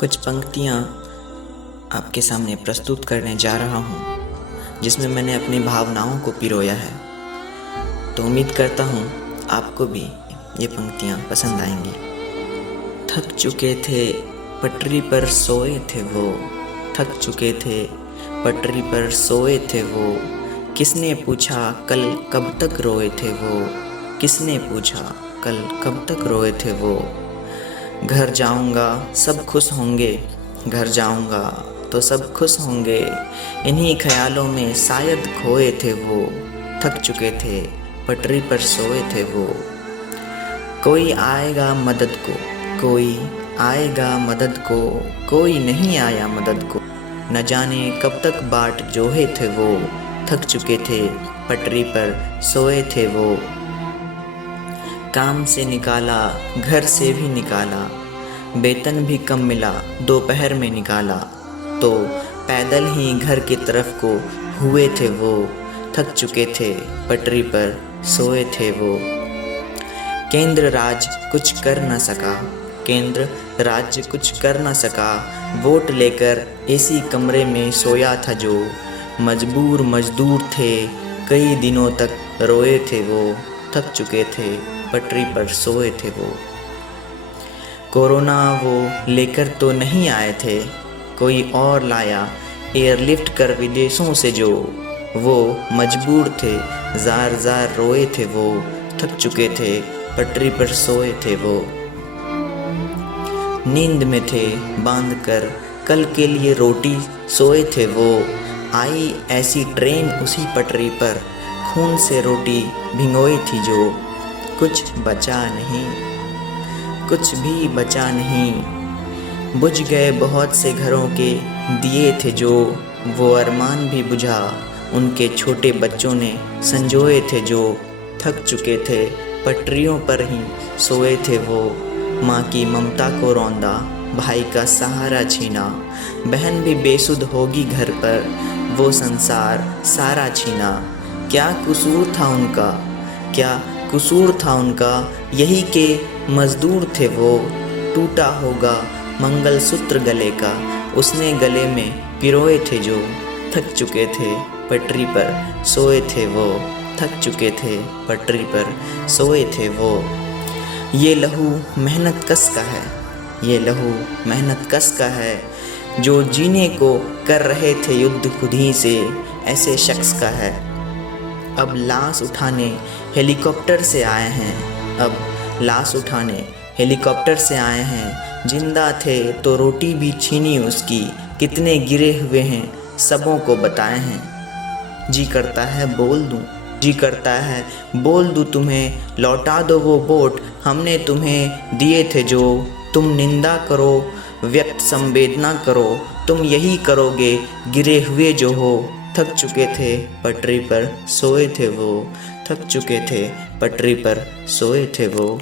कुछ पंक्तियाँ आपके सामने प्रस्तुत करने जा रहा हूँ जिसमें मैंने अपनी भावनाओं को पिरोया है। तो उम्मीद करता हूँ आपको भी ये पंक्तियाँ पसंद आएंगी। थक चुके थे पटरी पर सोए थे वो, थक चुके थे पटरी पर सोए थे वो, किसने पूछा कल कब तक रोए थे वो, किसने पूछा कल कब तक रोए थे वो। घर जाऊंगा सब खुश होंगे, घर जाऊंगा तो सब खुश होंगे, इन्हीं ख्यालों में शायद खोए थे वो, थक चुके थे पटरी पर सोए थे वो। कोई आएगा मदद को, कोई आएगा मदद को, कोई नहीं आया मदद को, न जाने कब तक बाट जोहे थे वो, थक चुके थे पटरी पर सोए थे वो। काम से निकाला घर से भी निकाला, वेतन भी कम मिला दोपहर में निकाला, तो पैदल ही घर की तरफ को हुए थे वो, थक चुके थे पटरी पर सोए थे वो। केंद्र राज कुछ कर न सका, केंद्र राज्य कुछ कर न सका, वोट लेकर एसी कमरे में सोया था जो, मजबूर मजदूर थे कई दिनों तक रोए थे वो, थक चुके थे पटरी पर सोए थे वो। कोरोना वो लेकर तो नहीं आए थे, कोई और लाया एयरलिफ्ट कर विदेशों से जो, वो मजबूर थे जार जार रोए थे वो, थक चुके थे पटरी पर सोए थे वो। नींद में थे बांध कर कल के लिए रोटी सोए थे वो, आई ऐसी ट्रेन उसी पटरी पर खून से रोटी भिगोई थी जो, कुछ बचा नहीं, कुछ भी बचा नहीं, बुझ गए बहुत से घरों के दिए थे जो, वो अरमान भी बुझा उनके छोटे बच्चों ने संजोए थे जो, थक चुके थे पटरियों पर ही सोए थे वो। माँ की ममता को रौंदा भाई का सहारा छीना, बहन भी बेसुध होगी घर पर वो संसार सारा छीना। क्या कसूर था उनका, क्या कसूर था उनका, यही के मजदूर थे वो, टूटा होगा मंगलसूत्र गले का उसने गले में पिरोए थे जो, थक चुके थे पटरी पर सोए थे वो, थक चुके थे पटरी पर सोए थे वो। ये लहू मेहनत कस का है, ये लहू मेहनत कस का है, जो जीने को कर रहे थे युद्ध खुद ही से ऐसे शख्स का है। अब लाश उठाने हेलीकॉप्टर से आए हैं, अब लाश उठाने हेलीकॉप्टर से आए हैं, जिंदा थे तो रोटी भी छीनी उसकी, कितने गिरे हुए हैं सबों को बताए हैं। जी करता है बोल दूं, जी करता है बोल दूं तुम्हें, लौटा दो वो वोट हमने तुम्हें दिए थे जो, तुम निंदा करो व्यक्त संवेदना करो, तुम यही करोगे गिरे हुए जो हो, थक चुके थे पटरी पर सोए थे वो, थक चुके थे पटरी पर सोए थे वो।